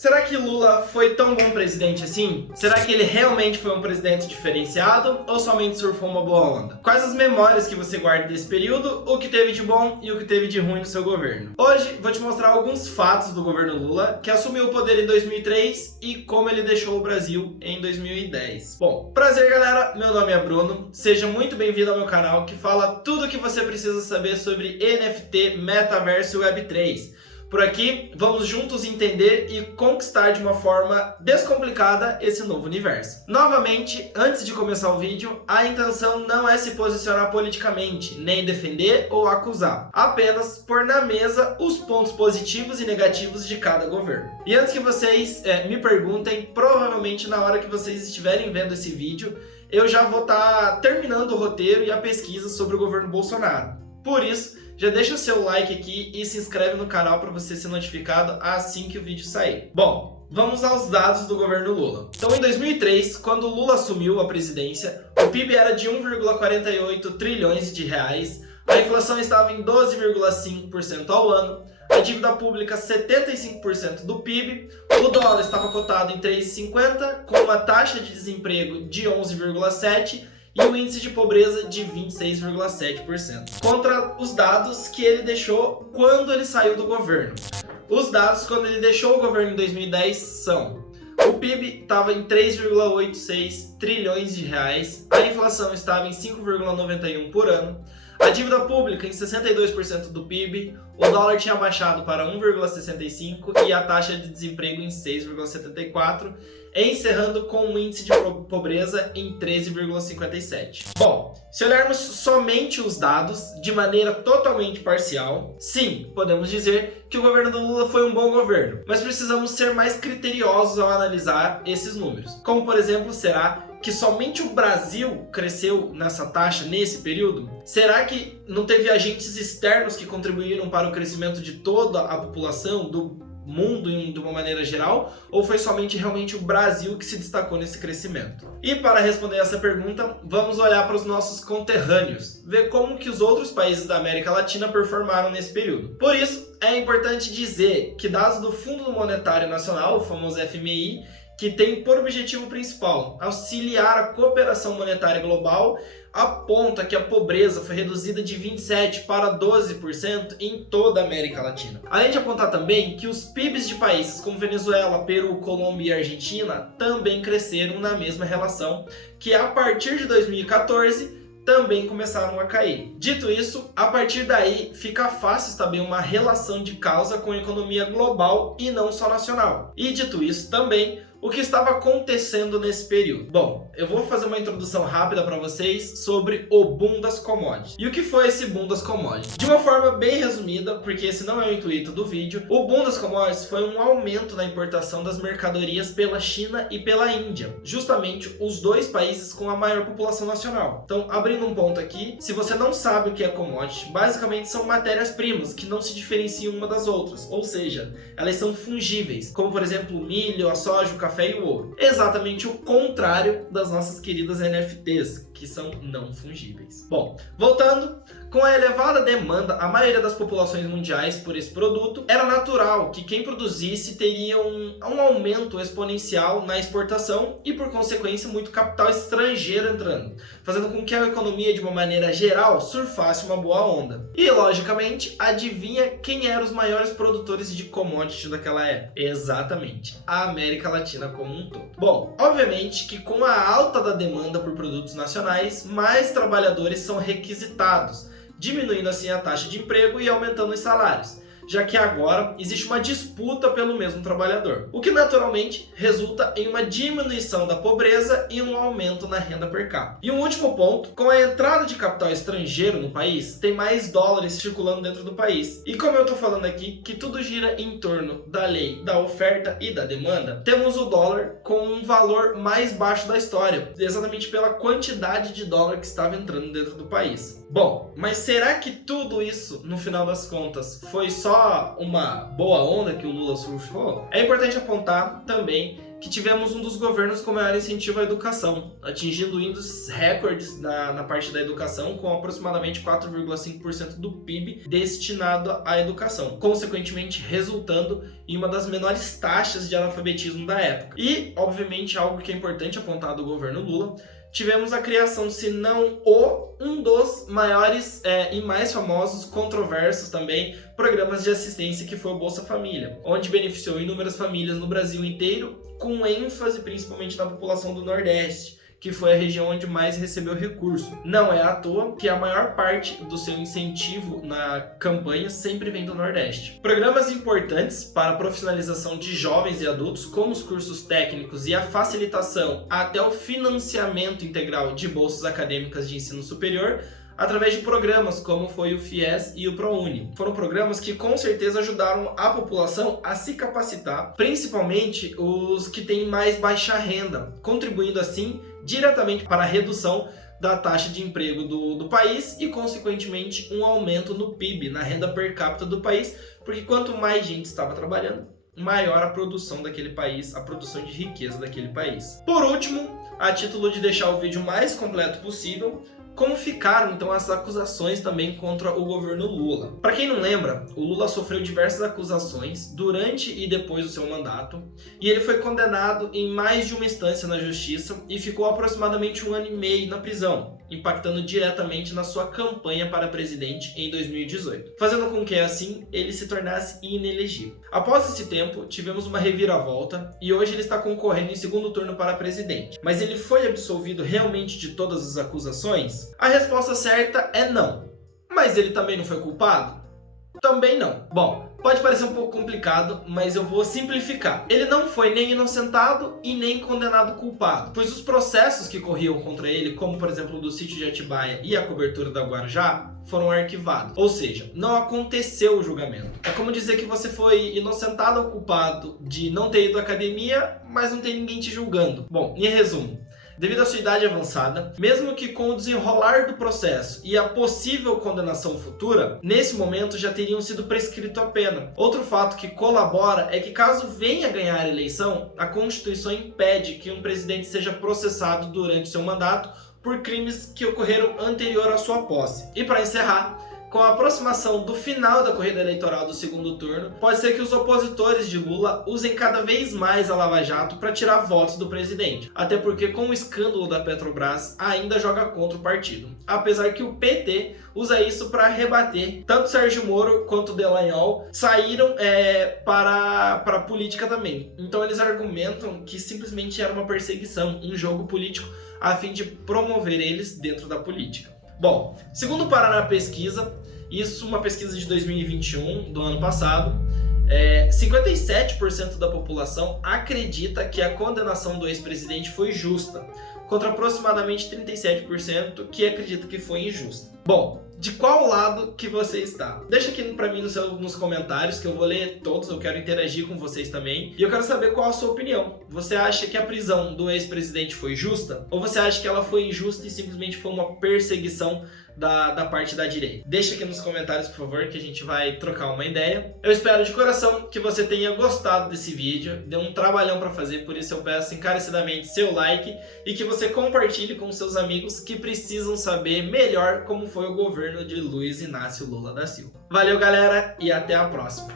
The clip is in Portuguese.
Será que Lula foi tão bom presidente assim? Será que ele realmente foi um presidente diferenciado ou somente surfou uma boa onda? Quais as memórias que você guarda desse período, o que teve de bom e o que teve de ruim no seu governo? Hoje vou te mostrar alguns fatos do governo Lula, que assumiu o poder em 2003 e como ele deixou o Brasil em 2010. Bom, prazer galera, meu nome é Bruno, seja muito bem-vindo ao meu canal que fala tudo o que você precisa saber sobre NFT, Metaverso e Web3. Por aqui, vamos juntos entender e conquistar de uma forma descomplicada esse novo universo. Novamente, antes de começar o vídeo, a intenção não é se posicionar politicamente, nem defender ou acusar, apenas pôr na mesa os pontos positivos e negativos de cada governo. E antes que vocês me perguntem, provavelmente na hora que vocês estiverem vendo esse vídeo, eu já vou estar terminando o roteiro e a pesquisa sobre o governo Bolsonaro. Por isso, já deixa o seu like aqui e se inscreve no canal para você ser notificado assim que o vídeo sair. Bom, vamos aos dados do governo Lula. Então, em 2003, quando Lula assumiu a presidência, o PIB era de 1,48 trilhões de reais, a inflação estava em 12,5% ao ano, a dívida pública 75% do PIB, o dólar estava cotado em 3,50, com uma taxa de desemprego de 11,7%, e o índice de pobreza de 26,7%. Contra os dados que ele deixou quando ele saiu do governo. Os dados quando ele deixou o governo em 2010 são: o PIB estava em 3,86 trilhões de reais, a inflação estava em 5,91 por ano, a dívida pública em 62% do PIB, o dólar tinha baixado para 1,65 e a taxa de desemprego em 6,74, encerrando com um índice de pobreza em 13,57. Bom, se olharmos somente os dados de maneira totalmente parcial, sim, podemos dizer que o governo do Lula foi um bom governo, mas precisamos ser mais criteriosos ao analisar esses números. Como, por exemplo, será que somente o Brasil cresceu nessa taxa nesse período? Será que não teve agentes externos que contribuíram para o crescimento de toda a população, do mundo de uma maneira geral, ou foi somente realmente o Brasil que se destacou nesse crescimento? E para responder essa pergunta, vamos olhar para os nossos conterrâneos, ver como que os outros países da América Latina performaram nesse período. Por isso, é importante dizer que dados do Fundo Monetário Nacional, o famoso FMI, que tem por objetivo principal auxiliar a cooperação monetária global, aponta que a pobreza foi reduzida de 27% para 12% em toda a América Latina. Além de apontar também que os PIBs de países como Venezuela, Peru, Colômbia e Argentina também cresceram na mesma relação, que a partir de 2014 também começaram a cair. Dito isso, a partir daí fica fácil estabelecer uma relação de causa com a economia global e não só nacional. E dito isso também, o que estava acontecendo nesse período? Bom, eu vou fazer uma introdução rápida para vocês sobre o boom das commodities. E o que foi esse boom das commodities? De uma forma bem resumida, porque esse não é o intuito do vídeo, o boom das commodities foi um aumento na importação das mercadorias pela China e pela Índia, justamente os dois países com a maior população nacional. Então, abrindo um ponto aqui, se você não sabe o que é commodity, basicamente são matérias-primas que não se diferenciam uma das outras, ou seja, elas são fungíveis, como por exemplo o milho, a soja, o café e o ouro. Exatamente o contrário das nossas queridas NFTs, que são não fungíveis. Bom, voltando, com a elevada demanda, a maioria das populações mundiais por esse produto, era natural que quem produzisse teria um aumento exponencial na exportação e, por consequência, muito capital estrangeiro entrando, fazendo com que a economia, de uma maneira geral, surfasse uma boa onda. E, logicamente, adivinha quem eram os maiores produtores de commodity daquela época? Exatamente, a América Latina como um todo. Bom, obviamente que com a alta da demanda por produtos nacionais, mais trabalhadores são requisitados, diminuindo assim a taxa de emprego e aumentando os salários, já que agora existe uma disputa pelo mesmo trabalhador, o que naturalmente resulta em uma diminuição da pobreza e um aumento na renda per capita. E um último ponto, com a entrada de capital estrangeiro no país, tem mais dólares circulando dentro do país. E como eu estou falando aqui, que tudo gira em torno da lei da oferta e da demanda, temos o dólar com um valor mais baixo da história, exatamente pela quantidade de dólar que estava entrando dentro do país. Bom, mas será que tudo isso, no final das contas, foi só uma boa onda que o Lula surfou? É importante apontar também que tivemos um dos governos com maior incentivo à educação, atingindo índices recordes na parte da educação, com aproximadamente 4,5% do PIB destinado à educação, consequentemente resultando em uma das menores taxas de analfabetismo da época. E, obviamente, algo que é importante apontar do governo Lula, tivemos a criação, se não um dos maiores e mais famosos, controversos também, programas de assistência, que foi o Bolsa Família, onde beneficiou inúmeras famílias no Brasil inteiro, com ênfase principalmente na população do Nordeste, que foi a região onde mais recebeu recurso. Não é à toa que a maior parte do seu incentivo na campanha sempre vem do Nordeste. Programas importantes para a profissionalização de jovens e adultos, como os cursos técnicos e a facilitação até o financiamento integral de bolsas acadêmicas de ensino superior, através de programas como foi o FIES e o ProUni. Foram programas que com certeza ajudaram a população a se capacitar, principalmente os que têm mais baixa renda, contribuindo assim diretamente para a redução da taxa de emprego do país e, consequentemente, um aumento no PIB, na renda per capita do país, porque quanto mais gente estava trabalhando, maior a produção daquele país, a produção de riqueza daquele país. Por último, a título de deixar o vídeo mais completo possível, como ficaram então as acusações também contra o governo Lula. Para quem não lembra, o Lula sofreu diversas acusações durante e depois do seu mandato, e ele foi condenado em mais de uma instância na justiça e ficou aproximadamente 1 ano e meio na prisão, impactando diretamente na sua campanha para presidente em 2018, fazendo com que assim ele se tornasse inelegível. Após esse tempo, tivemos uma reviravolta e hoje ele está concorrendo em segundo turno para presidente. Mas ele foi absolvido realmente de todas as acusações? A resposta certa é não. Mas ele também não foi culpado? Também não. Bom, pode parecer um pouco complicado, mas eu vou simplificar. Ele não foi nem inocentado e nem condenado culpado, pois os processos que corriam contra ele, como por exemplo o do sítio de Atibaia e a cobertura da Guarujá, foram arquivados. Ou seja, não aconteceu o julgamento. É como dizer que você foi inocentado ou culpado de não ter ido à academia, mas não tem ninguém te julgando. Bom, em resumo, devido à sua idade avançada, mesmo que com o desenrolar do processo e a possível condenação futura, nesse momento já teriam sido prescrito a pena. Outro fato que colabora é que, caso venha ganhar a eleição, a Constituição impede que um presidente seja processado durante seu mandato por crimes que ocorreram anterior à sua posse. E para encerrar, com a aproximação do final da corrida eleitoral do segundo turno, pode ser que os opositores de Lula usem cada vez mais a Lava Jato para tirar votos do presidente. Até porque, com o escândalo da Petrobras, ainda joga contra o partido. Apesar que o PT usa isso para rebater. Tanto Sérgio Moro quanto Dallagnol saíram para a política também. Então eles argumentam que simplesmente era uma perseguição, um jogo político, a fim de promover eles dentro da política. Bom, segundo o Paraná Pesquisa, isso uma pesquisa de 2021, do ano passado, 57% da população acredita que a condenação do ex-presidente foi justa, contra aproximadamente 37% que acredita que foi injusta. Bom, de qual lado que você está? Deixa aqui pra mim nos comentários, que eu vou ler todos, eu quero interagir com vocês também. E eu quero saber qual a sua opinião. Você acha que a prisão do ex-presidente foi justa? Ou você acha que ela foi injusta e simplesmente foi uma perseguição da parte da direita? Deixa aqui nos comentários, por favor, que a gente vai trocar uma ideia. Eu espero de coração que você tenha gostado desse vídeo. Deu um trabalhão para fazer, por isso eu peço encarecidamente seu like e que você compartilhe com seus amigos que precisam saber melhor como foi o governo de Luiz Inácio Lula da Silva. Valeu, galera, e até a próxima!